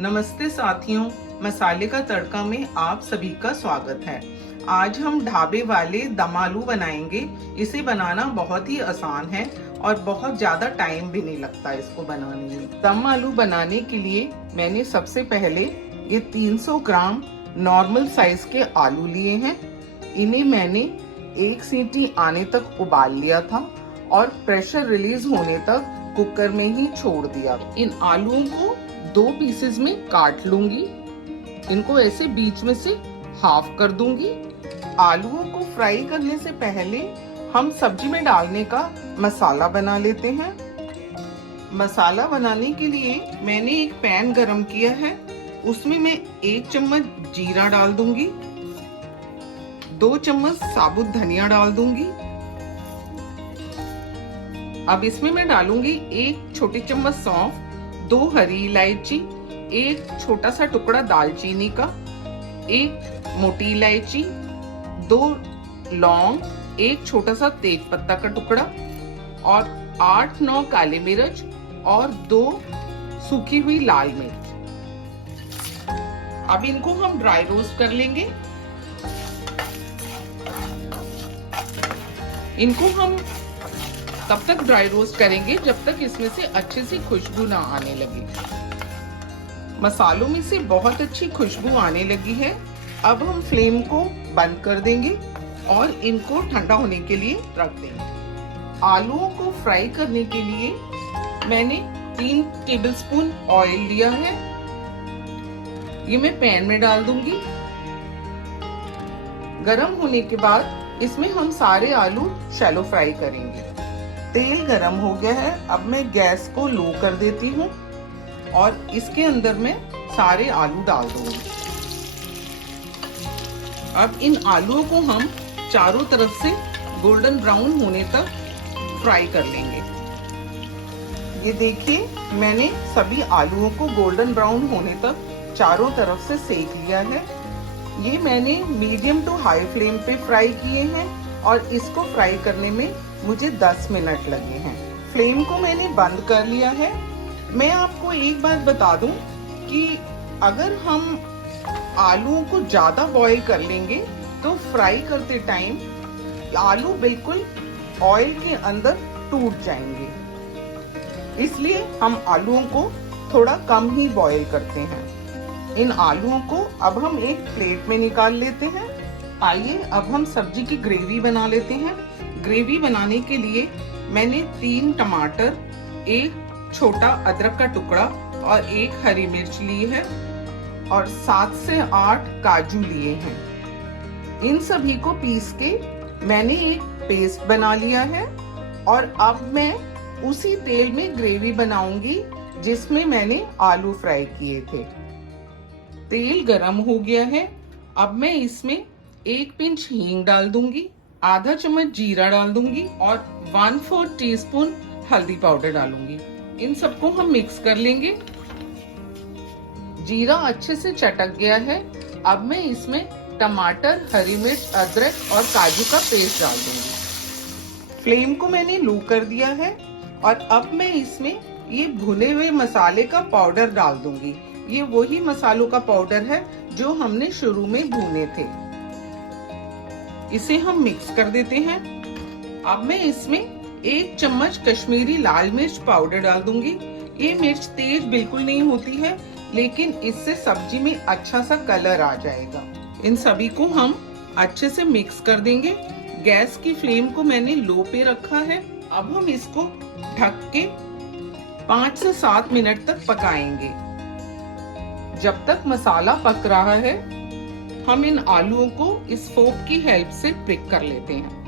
नमस्ते साथियों, मसाले का तड़का में आप सभी का स्वागत है। आज हम ढाबे वाले दम आलू बनाएंगे। इसे बनाना बहुत ही आसान है और बहुत ज्यादा टाइम भी नहीं लगता इसको बनाने में। दम आलू बनाने के लिए मैंने सबसे पहले ये 300 ग्राम नॉर्मल साइज के आलू लिए हैं। इन्हें मैंने 1 सीटी आने तक उबाल लिया था और प्रेशर रिलीज होने तक कुकर में ही छोड़ दिया। इन आलूओं को 2 पीसेस में काट लूंगी। इनको ऐसे बीच में से हाफ कर दूंगी। आलूओं को फ्राई करने से पहले हम सब्जी में डालने का मसाला बना लेते हैं। मसाला बनाने के लिए मैंने एक पैन गरम किया है। उसमें मैं 1 चम्मच जीरा डाल दूंगी, 2 चम्मच साबुत धनिया डाल दूंगी। अब इसमें मैं डालूंगी 1 छोटी चम्मच सौंफ, 2 हरी इलायची, 1 छोटा सा टुकड़ा दालचीनी का, 1 मोटी इलायची, 2 लौंग, 1 छोटा सा तेज पत्ता का टुकड़ा और 8-9 काले मिर्च और 2 सूखी हुई लाल मिर्च। अब इनको हम ड्राई रोस्ट कर लेंगे। इनको हम तब तक ड्राई रोस्ट करेंगे जब तक इसमें से अच्छे से खुशबू ना आने लगे। मसालों में से बहुत अच्छी खुशबू आने लगी है। अब हम फ्लेम को बंद कर देंगे और इनको ठंडा होने के लिए रख देंगे। आलूओं को फ्राई करने के लिए मैंने 3 टेबलस्पून ऑयल लिया है। ये मैं पैन में डाल दूंगी। गरम होने के बाद इसमें हम सारे आलू शैलो फ्राई करेंगे। तेल गरम हो गया है। अब मैं गैस को लो कर देती हूँ और इसके अंदर मैं सारे आलू डाल दूंगी। अब इन आलूओं को हम चारों तरफ से गोल्डन ब्राउन होने तक फ्राई कर लेंगे। ये देखिए, मैंने सभी आलूओं को गोल्डन ब्राउन होने तक चारों तरफ से सेक लिया है। ये मैंने मीडियम टू हाई फ्लेम पे फ्राई किए हैं और इसको फ्राई करने में मुझे 10 मिनट लगे हैं। फ्लेम को मैंने बंद कर लिया है। मैं आपको एक बात बता दूं कि अगर हम आलूओं को ज्यादा बॉईल कर लेंगे तो फ्राई करते टाइम आलू बिल्कुल ऑयल के अंदर टूट जाएंगे। इसलिए हम आलूओं को थोड़ा कम ही बॉईल करते हैं। इन आलूओं को अब हम एक प्लेट में निकाल लेते हैं। आइए अब हम सब्जी की ग्रेवी बना लेते हैं। ग्रेवी बनाने के लिए मैंने 3 टमाटर, 1 छोटा अदरक का टुकड़ा और 1 हरी मिर्च ली है और 7 से 8 काजू लिए हैं। इन सभी को पीस के मैंने एक पेस्ट बना लिया है और अब मैं उसी तेल में ग्रेवी बनाऊंगी जिसमें मैंने आलू फ्राई किए थे। तेल गरम हो गया है। अब मैं इसमें 1 पिंच हींग डाल दूंगी, आधा चम्मच जीरा डाल दूंगी और 1/4 टीस्पून हल्दी पाउडर डालूंगी। इन सबको हम मिक्स कर लेंगे। जीरा अच्छे से चटक गया है। अब मैं इसमें टमाटर, हरी मिर्च, अदरक और काजू का पेस्ट डाल दूंगी। फ्लेम को मैंने लो कर दिया है और अब मैं इसमें ये भुने हुए मसाले का पाउडर डाल दूंगी। ये वही मसालों का पाउडर है जो हमने शुरू में भुने थे। इसे हम मिक्स कर देते हैं। अब मैं इसमें 1 चम्मच कश्मीरी लाल मिर्च पाउडर डाल दूंगी। ये मिर्च तेज बिल्कुल नहीं होती है, लेकिन इससे सब्जी में अच्छा सा कलर आ जाएगा। इन सभी को हम अच्छे से मिक्स कर देंगे। गैस की फ्लेम को मैंने लो पे रखा है। अब हम इसको ढक के 5 से 7 मिनट तक पकाएंगे। जब तक मसाला पक रहा है हम इन आलूओं को इस फोक की हेल्प से पिक कर लेते हैं।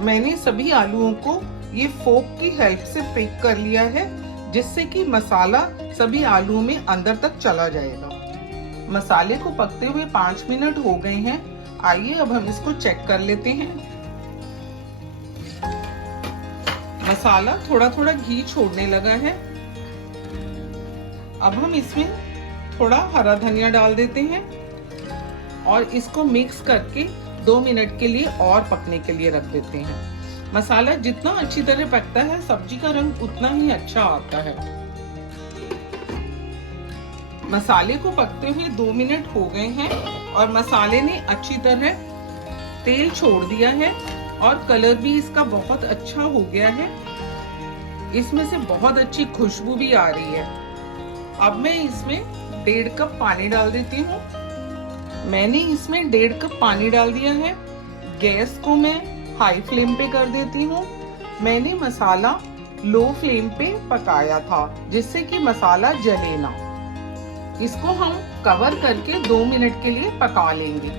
मैंने सभी आलूओं को ये फोक की हेल्प से पिक कर लिया है, जिससे कि मसाला सभी आलूओं में अंदर तक चला जाएगा। मसाले को पकते हुए 5 मिनट हो गए हैं। आइए अब हम इसको चेक कर लेते हैं। मसाला थोड़ा थोड़ा घी छोड़ने लगा है। अब हम इसमें थोड़ा हरा धनिया डाल देते हैं और इसको मिक्स करके 2 मिनट के लिए और पकने के लिए रख देते हैं। मसाला जितना अच्छी तरह पकता है सब्जी का रंग उतना ही अच्छा आता है। मसाले को पकते हुए 2 मिनट हो गए हैं और मसाले ने अच्छी तरह तेल छोड़ दिया है और कलर भी इसका बहुत अच्छा हो गया है। इसमें से बहुत अच्छी खुशबू भी आ रही है। अब मैं इसमें 1.5 कप पानी डाल देती हूँ। मैंने इसमें 1.5 कप पानी डाल दिया है। गैस को मैं हाई फ्लेम पे कर देती हूँ। मैंने मसाला लो फ्लेम पे पकाया था जिससे कि मसाला जले ना। इसको हम कवर करके 2 मिनट के लिए पका लेंगे।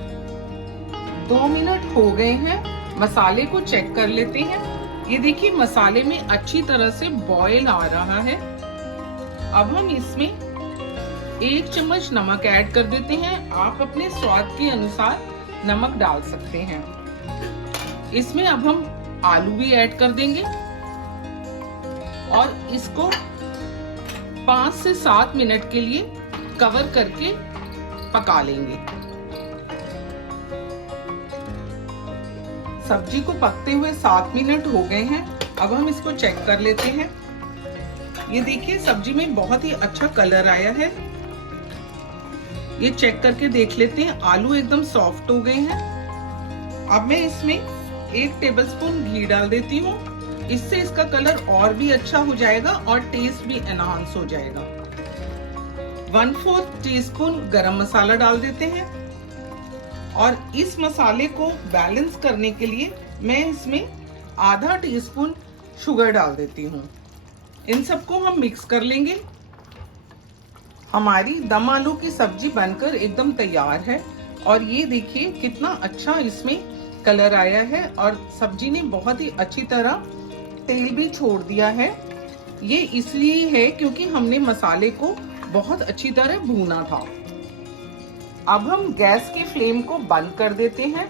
2 मिनट हो गए हैं। मसाले को चेक कर लेते हैं। ये देखिए मसाले में अच्छी तरह से बॉयल आ रहा है। अब हम इसमें 1 चम्मच नमक ऐड कर देते हैं। आप अपने स्वाद के अनुसार नमक डाल सकते हैं। इसमें अब हम आलू भी ऐड कर देंगे और इसको 5 से 7 मिनट के लिए कवर करके पका लेंगे। सब्जी को पकते हुए 7 मिनट हो गए हैं। अब हम इसको चेक कर लेते हैं। ये देखिए सब्जी में बहुत ही अच्छा कलर आया है। ये चेक करके देख लेते हैं। आलू एकदम सॉफ्ट हो गए हैं। अब मैं इसमें 1 टेबलस्पून घी डाल देती हूँ। इससे इसका कलर और भी अच्छा हो जाएगा और टेस्ट भी एनहांस हो जाएगा। 1/4 टीस्पून गरम मसाला डाल देते हैं और इस मसाले को बैलेंस करने के लिए मैं इसमें आधा टीस्पून शुगर डाल देती हूँ। इन सबको हम मिक्स कर लेंगे। हमारी दम आलू की सब्जी बनकर एकदम तैयार है और ये देखिए कितना अच्छा इसमें कलर आया है और सब्जी ने बहुत ही अच्छी तरह तेल भी छोड़ दिया है। ये इसलिए है क्योंकि हमने मसाले को बहुत अच्छी तरह भूना था। अब हम गैस की फ्लेम को बंद कर देते हैं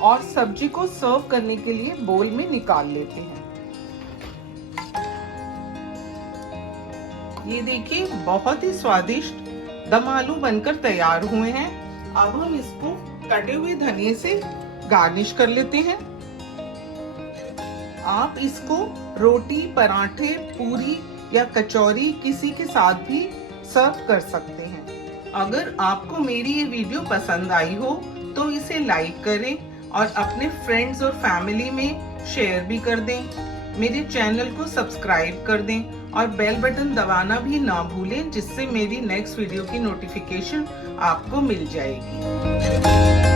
और सब्जी को सर्व करने के लिए बोल में निकाल लेते हैं। ये देखिए बहुत ही स्वादिष्ट दम आलू बनकर तैयार हुए हैं। अब हम इसको कटे हुए धनिये से गार्निश कर लेते हैं। आप इसको रोटी, पराठे, पूरी या कचौरी किसी के साथ भी सर्व कर सकते हैं। अगर आपको मेरी ये वीडियो पसंद आई हो तो इसे लाइक करें और अपने फ्रेंड्स और फैमिली में शेयर भी कर दें। मेरे चैनल को सब्सक्राइब कर दें और बेल बटन दबाना भी ना भूलें जिससे मेरी नेक्स्ट वीडियो की नोटिफिकेशन आपको मिल जाएगी।